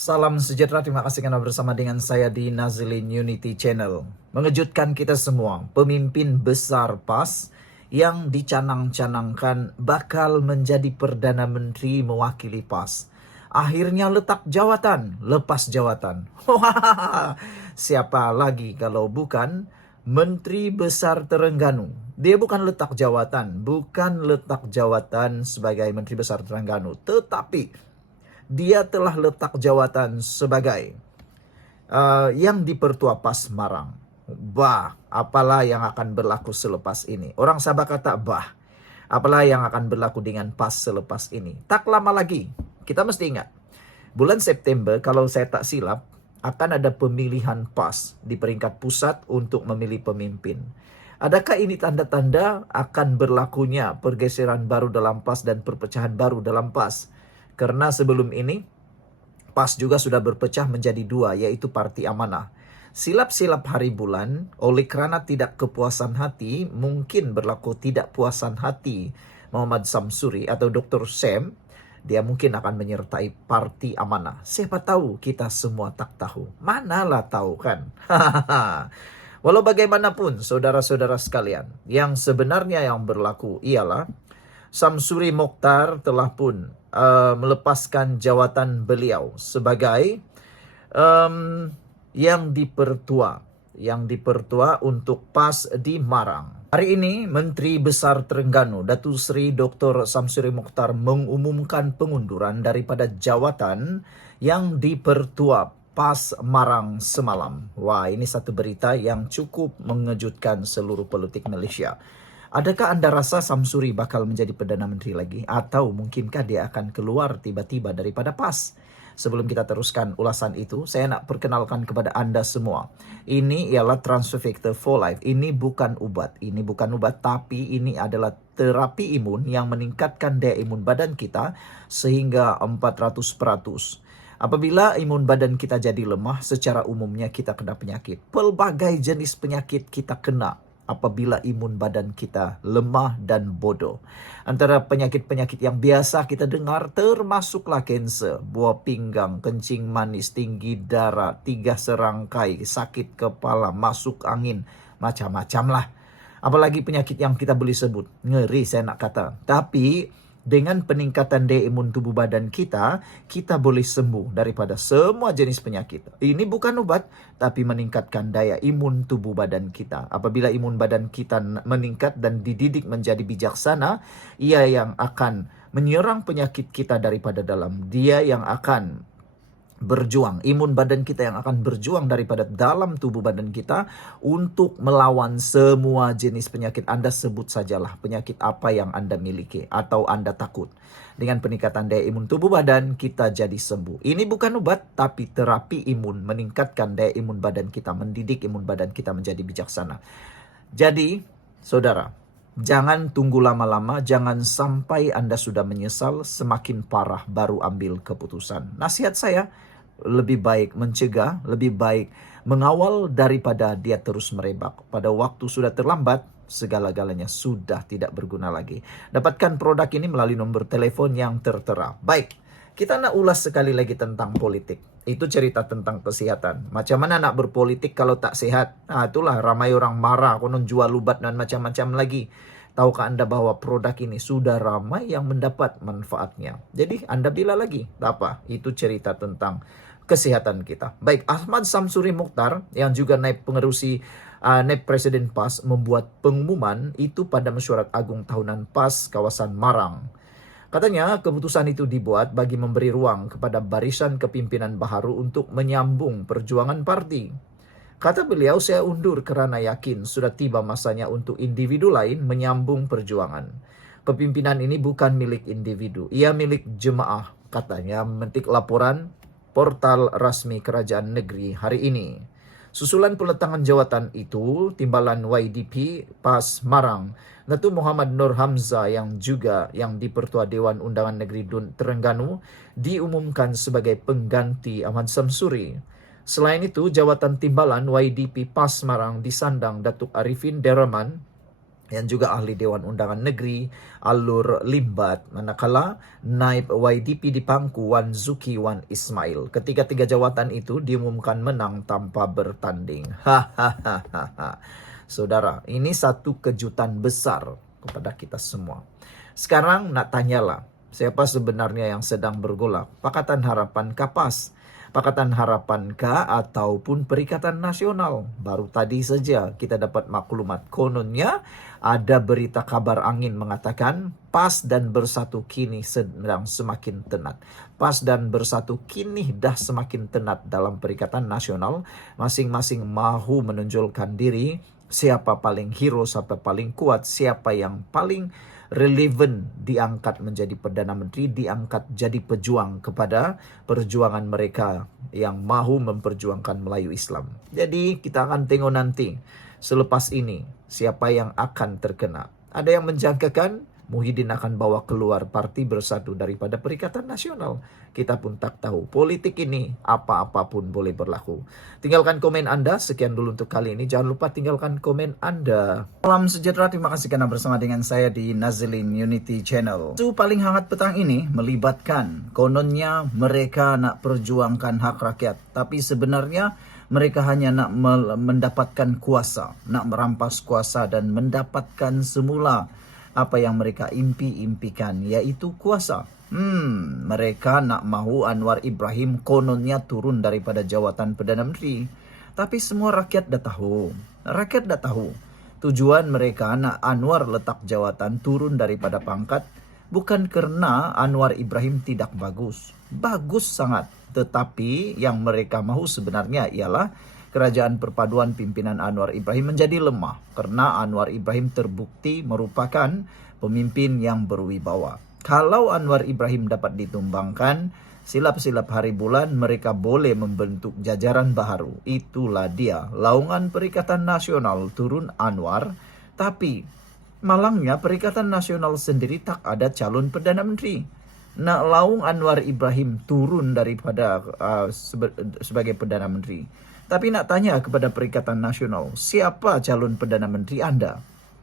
Salam sejahtera, terima kasih karena bersama dengan saya di Nazilin Unity Channel. Mengejutkan kita semua, pemimpin besar PAS yang dicanang-canangkan bakal menjadi Perdana Menteri mewakili PAS. Akhirnya letak jawatan, lepas jawatan. Siapa lagi kalau bukan Menteri Besar Terengganu. Dia bukan letak jawatan sebagai Menteri Besar Terengganu, tetapi dia telah letak jawatan sebagai yang dipertua PAS Marang. Bah, apalah yang akan berlaku selepas ini? Orang Sabah kata bah, apalah yang akan berlaku dengan PAS selepas ini? Tak lama lagi, kita mesti ingat, bulan September kalau saya tak silap, akan ada pemilihan PAS di peringkat pusat untuk memilih pemimpin. Adakah ini tanda-tanda akan berlakunya pergeseran baru dalam PAS dan perpecahan baru dalam PAS? Karena sebelum ini, PAS juga sudah berpecah menjadi dua, yaitu Parti Amanah. Silap-silap hari bulan, oleh kerana tidak kepuasan hati, mungkin berlaku tidak puasan hati Muhammad Samsuri atau Dr. Sam, dia mungkin akan menyertai Parti Amanah. Siapa tahu, kita semua tak tahu. Manalah tahu kan? Walau bagaimanapun, saudara-saudara sekalian, yang sebenarnya yang berlaku ialah Samsuri Mokhtar telah pun melepaskan jawatan beliau sebagai yang dipertua untuk PAS di Marang. Hari ini Menteri Besar Terengganu Datuk Seri Dr. Samsuri Mokhtar mengumumkan pengunduran daripada jawatan yang dipertua PAS Marang semalam. Wah, ini satu berita yang cukup mengejutkan seluruh politik Malaysia. Adakah Anda rasa Samsuri bakal menjadi Perdana Menteri lagi? Atau mungkinkah dia akan keluar tiba-tiba daripada PAS? Sebelum kita teruskan ulasan itu, saya nak perkenalkan kepada Anda semua. Ini ialah Transfer Factor for Life. Ini bukan ubat. Tapi ini adalah terapi imun yang meningkatkan daya imun badan kita sehingga 400%. Apabila imun badan kita jadi lemah, secara umumnya kita kena penyakit. Pelbagai jenis penyakit kita kena apabila imun badan kita lemah dan bodoh. Antara penyakit-penyakit yang biasa kita dengar termasuklah kanser, buah pinggang, kencing manis, tinggi darah, 3 serangkai, sakit kepala, masuk angin, macam-macam lah. Apalagi penyakit yang kita boleh sebut. Ngeri saya nak kata. Tapi dengan peningkatan daya imun tubuh badan kita, kita boleh sembuh daripada semua jenis penyakit. Ini bukan obat, tapi meningkatkan daya imun tubuh badan kita. Apabila imun badan kita meningkat dan dididik menjadi bijaksana, ia yang akan menyerang penyakit kita daripada dalam. Dia yang akan berjuang, imun badan kita yang akan berjuang daripada dalam tubuh badan kita untuk melawan semua jenis penyakit. Anda sebut sajalah penyakit apa yang Anda miliki atau Anda takut. Dengan peningkatan daya imun tubuh badan, kita jadi sembuh. Ini bukan obat, tapi terapi imun, meningkatkan daya imun badan kita, mendidik imun badan kita menjadi bijaksana. Jadi, saudara, jangan tunggu lama-lama, jangan sampai Anda sudah menyesal, semakin parah baru ambil keputusan. Nasihat saya, lebih baik mencegah, lebih baik mengawal daripada dia terus merebak. Pada waktu sudah terlambat, segala-galanya sudah tidak berguna lagi. Dapatkan produk ini melalui nomor telepon yang tertera. Baik, kita nak ulas sekali lagi tentang politik. Itu cerita tentang kesehatan. Macam mana nak berpolitik kalau tak sehat? Itulah ramai orang marah, konon jual ubat dan macam-macam lagi. Tahukah Anda bahwa produk ini sudah ramai yang mendapat manfaatnya? Jadi Anda bila lagi? Apa? Itu cerita tentang kesehatan kita. Baik, Ahmad Samsuri Mokhtar yang juga naib Presiden PAS membuat pengumuman itu pada mesyuarat agung tahunan PAS kawasan Marang. Katanya keputusan itu dibuat bagi memberi ruang kepada barisan kepimpinan baharu untuk menyambung perjuangan parti. Kata beliau, saya undur kerana yakin sudah tiba masanya untuk individu lain menyambung perjuangan. Kepimpinan ini bukan milik individu, ia milik jemaah, katanya memetik laporan portal rasmi Kerajaan Negeri hari ini. Susulan peletangan jawatan itu, Timbalan YDP PAS Marang, Datuk Muhammad Nur Hamzah yang dipertua Dewan Undangan Negeri Terengganu, diumumkan sebagai pengganti Ahmad Samsuri. Selain itu, jawatan Timbalan YDP PAS Marang disandang Datuk Arifin Deraman yang juga ahli Dewan Undangan Negeri Alur Limbat, manakala Naib YDP di Pangku Wan Zuki Wan Ismail. Ketiga-tiga jawatan itu diumumkan menang tanpa bertanding. Hahaha. Saudara, ini satu kejutan besar kepada kita semua. Sekarang nak tanyalah, siapa sebenarnya yang sedang bergolak? Pakatan Harapan Kapas, Pakatan Harapan K ataupun Perikatan Nasional. Baru tadi saja kita dapat maklumat, kononnya ada berita kabar angin mengatakan PAS dan Bersatu kini sedang semakin tenat. PAS dan Bersatu kini dah semakin tenat dalam Perikatan Nasional. Masing-masing mahu menonjolkan diri, siapa paling hero, siapa paling kuat, siapa yang paling relevan diangkat menjadi Perdana Menteri, diangkat jadi pejuang kepada perjuangan mereka yang mahu memperjuangkan Melayu Islam. Jadi kita akan tengok nanti selepas ini siapa yang akan terkena. Ada yang menjangkakan Muhyiddin akan bawa keluar Parti Bersatu daripada Perikatan Nasional. Kita pun tak tahu. Politik ini apa-apapun boleh berlaku. Tinggalkan komen Anda. Sekian dulu untuk kali ini. Jangan lupa tinggalkan komen Anda. Salam sejahtera. Terima kasih karena bersama dengan saya di Nazilin Unity Channel. Isu paling hangat petang ini melibatkan kononnya mereka nak perjuangkan hak rakyat. Tapi sebenarnya mereka hanya nak mendapatkan kuasa. Nak merampas kuasa dan mendapatkan semula apa yang mereka impikan, yaitu kuasa. Mereka nak mahu Anwar Ibrahim kononnya turun daripada jawatan Perdana Menteri. Tapi semua rakyat dah tahu. Rakyat dah tahu. Tujuan mereka nak Anwar letak jawatan turun daripada pangkat bukan kerana Anwar Ibrahim tidak bagus. Bagus sangat. Tetapi yang mereka mahu sebenarnya ialah kerajaan perpaduan pimpinan Anwar Ibrahim menjadi lemah karena Anwar Ibrahim terbukti merupakan pemimpin yang berwibawa. Kalau Anwar Ibrahim dapat ditumbangkan, silap-silap hari bulan mereka boleh membentuk jajaran baru. Itulah dia, laungan Perikatan Nasional turun Anwar, tapi malangnya Perikatan Nasional sendiri tak ada calon Perdana Menteri. Nak laung Anwar Ibrahim turun daripada sebagai Perdana Menteri. Tapi nak tanya kepada Perikatan Nasional, siapa calon Perdana Menteri Anda?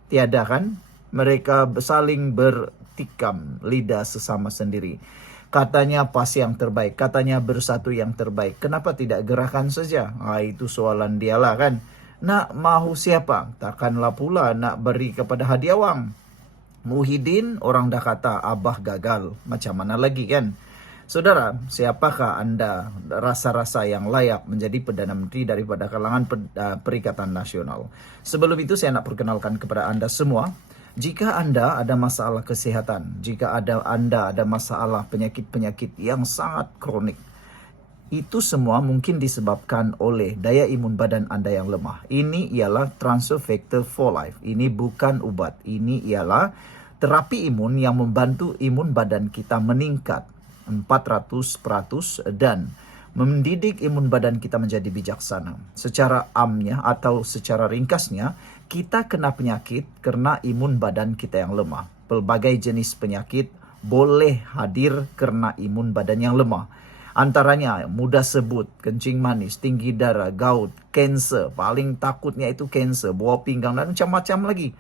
Tiada kan? Mereka saling bertikam lidah sesama sendiri. Katanya PAS yang terbaik, katanya Bersatu yang terbaik. Kenapa tidak gerakan saja? Itu soalan dialah kan. Nak mahu siapa? Takkanlah pula nak beri kepada hadiah wang. Muhyiddin orang dah kata abah gagal. Macam mana lagi kan? Saudara, siapakah Anda rasa-rasa yang layak menjadi Perdana Menteri daripada kalangan Perikatan Nasional? Sebelum itu saya nak perkenalkan kepada Anda semua, jika Anda ada masalah kesihatan, jika Anda ada masalah penyakit-penyakit yang sangat kronik, itu semua mungkin disebabkan oleh daya imun badan Anda yang lemah. Ini ialah transfer factor for life. Ini bukan ubat. Ini ialah terapi imun yang membantu imun badan kita meningkat 400% dan mendidik imun badan kita menjadi bijaksana. Secara amnya atau secara ringkasnya, kita kena penyakit kerana imun badan kita yang lemah. Pelbagai jenis penyakit boleh hadir kerana imun badan yang lemah. Antaranya mudah sebut, kencing manis, tinggi darah, gout, kanser. Paling takutnya itu kanser, buah pinggang dan macam-macam lagi.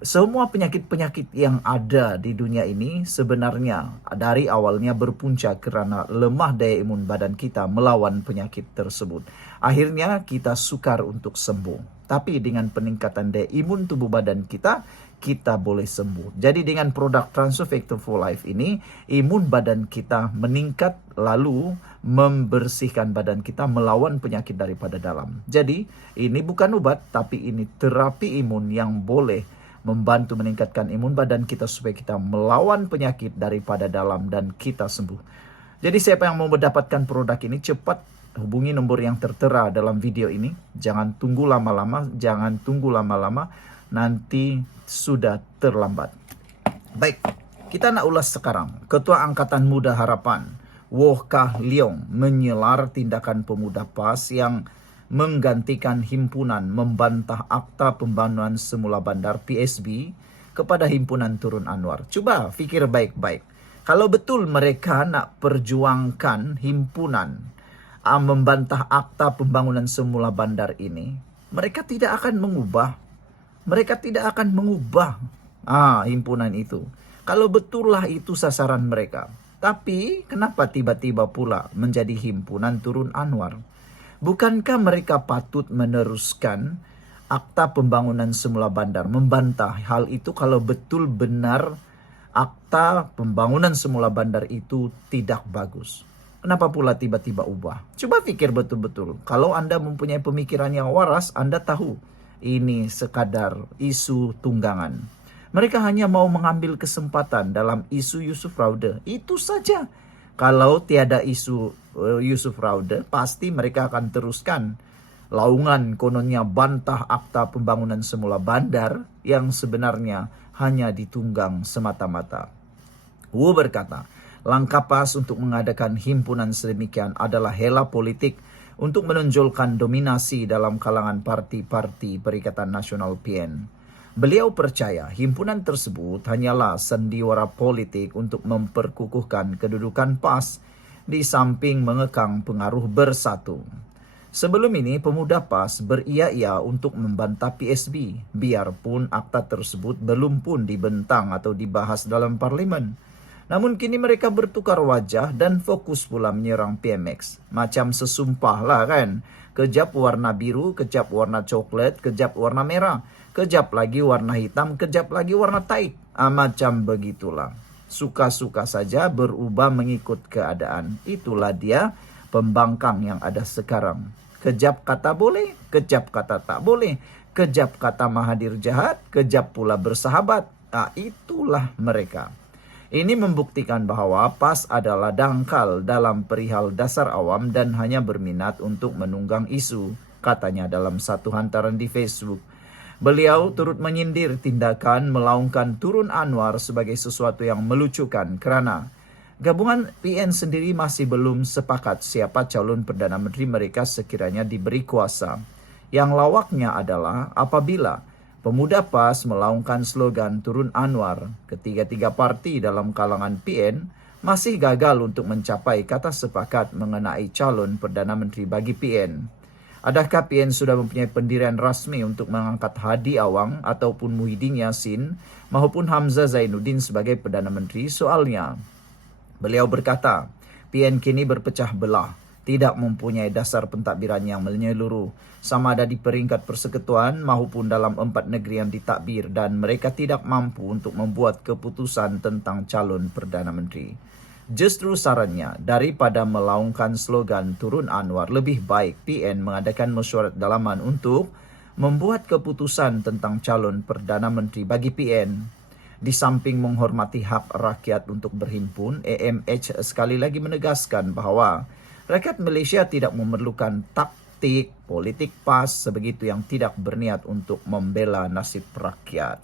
Semua penyakit-penyakit yang ada di dunia ini sebenarnya dari awalnya berpunca kerana lemah daya imun badan kita melawan penyakit tersebut. Akhirnya kita sukar untuk sembuh. Tapi dengan peningkatan daya imun tubuh badan kita, kita boleh sembuh. Jadi dengan produk Transfer Factor for Life ini, imun badan kita meningkat lalu membersihkan badan kita melawan penyakit daripada dalam. Jadi ini bukan obat, tapi ini terapi imun yang boleh membantu meningkatkan imun badan kita supaya kita melawan penyakit daripada dalam dan kita sembuh. Jadi siapa yang mau mendapatkan produk ini, cepat hubungi nombor yang tertera dalam video ini. Jangan tunggu lama-lama, nanti sudah terlambat. Baik, kita nak ulas sekarang. Ketua Angkatan Muda Harapan, Woh Kah Leong, menyelar tindakan pemuda PAS yang menggantikan himpunan membantah Akta Pembangunan Semula Bandar PSB kepada himpunan turun Anwar. Cuba fikir baik-baik. Kalau betul mereka nak perjuangkan himpunan membantah Akta Pembangunan Semula Bandar ini, mereka tidak akan mengubah Mereka tidak akan mengubah himpunan itu. Kalau betullah itu sasaran mereka. Tapi kenapa tiba-tiba pula menjadi himpunan Turun Anwar? Bukankah mereka patut meneruskan akta pembangunan semula bandar, membantah hal itu kalau betul benar akta pembangunan semula bandar itu tidak bagus? Kenapa pula tiba-tiba ubah? Coba pikir betul-betul. Kalau Anda mempunyai pemikiran yang waras, Anda tahu ini sekadar isu tunggangan. Mereka hanya mau mengambil kesempatan dalam isu Yusuf Raude. Itu saja. Kalau tiada isu Yusuf Raude, pasti mereka akan teruskan laungan kononnya bantah akta pembangunan semula bandar yang sebenarnya hanya ditunggang semata-mata. Wu berkata, langkah pas untuk mengadakan himpunan sedemikian adalah hela politik untuk menonjolkan dominasi dalam kalangan parti-parti Perikatan Nasional PN. Beliau percaya himpunan tersebut hanyalah sandiwara politik untuk memperkukuhkan kedudukan PAS di samping mengekang pengaruh bersatu. Sebelum ini, pemuda PAS beria-ia untuk membantah PSB, biarpun akta tersebut belum pun dibentang atau dibahas dalam parlimen. Namun kini mereka bertukar wajah dan fokus pula menyerang PMX. Macam sesumpah lah kan. Kejap warna biru, kejap warna coklat, kejap warna merah. Kejap lagi warna hitam, kejap lagi warna taik. Macam begitulah. Suka-suka saja berubah mengikut keadaan. Itulah dia pembangkang yang ada sekarang. Kejap kata boleh, kejap kata tak boleh. Kejap kata Mahathir jahat, kejap pula bersahabat. Itulah mereka. Ini membuktikan bahwa PAS adalah dangkal dalam perihal dasar awam dan hanya berminat untuk menunggang isu, katanya dalam satu hantaran di Facebook. Beliau turut menyindir tindakan melaungkan Turun Anwar sebagai sesuatu yang melucukan kerana gabungan PN sendiri masih belum sepakat siapa calon Perdana Menteri mereka sekiranya diberi kuasa. Yang lawaknya adalah apabila pemuda PAS melaungkan slogan Turun Anwar, ketiga-tiga parti dalam kalangan PN masih gagal untuk mencapai kata sepakat mengenai calon Perdana Menteri bagi PN. Adakah PN sudah mempunyai pendirian rasmi untuk mengangkat Hadi Awang ataupun Muhyiddin Yassin maupun Hamzah Zainuddin sebagai Perdana Menteri? Soalnya, beliau berkata, PN kini berpecah belah, tidak mempunyai dasar pentadbiran yang menyeluruh, sama ada di peringkat persekutuan maupun dalam 4 negeri yang ditakbir, dan mereka tidak mampu untuk membuat keputusan tentang calon Perdana Menteri. Justru sarannya, daripada melaungkan slogan Turun Anwar, lebih baik PN mengadakan mesyuarat dalaman untuk membuat keputusan tentang calon Perdana Menteri bagi PN. Di samping menghormati hak rakyat untuk berhimpun, AMH sekali lagi menegaskan bahawa rakyat Malaysia tidak memerlukan taktik politik PAS sebegitu yang tidak berniat untuk membela nasib rakyat.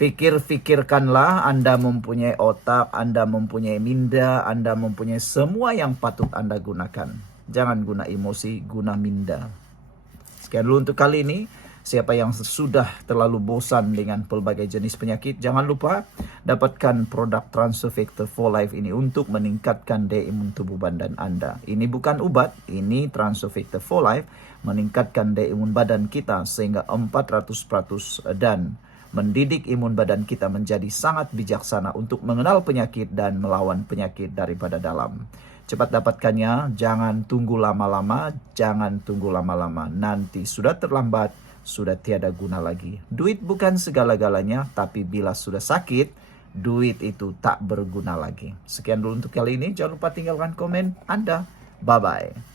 Fikir-fikirkanlah, Anda mempunyai otak, Anda mempunyai minda, Anda mempunyai semua yang patut Anda gunakan. Jangan guna emosi, guna minda. Sekian dulu untuk kali ini. Siapa yang sudah terlalu bosan dengan pelbagai jenis penyakit, jangan lupa dapatkan produk Transofector for Life ini untuk meningkatkan daya imun tubuh badan Anda. Ini bukan ubat, ini Transofector for Life meningkatkan daya imun badan kita sehingga 400% dan mendidik imun badan kita menjadi sangat bijaksana untuk mengenal penyakit dan melawan penyakit daripada dalam. Cepat dapatkannya, jangan tunggu lama-lama, nanti sudah terlambat, sudah tiada guna lagi. Duit bukan segala-galanya, tapi bila sudah sakit, duit itu tak berguna lagi. Sekian dulu untuk kali ini, jangan lupa tinggalkan komen Anda. Bye-bye.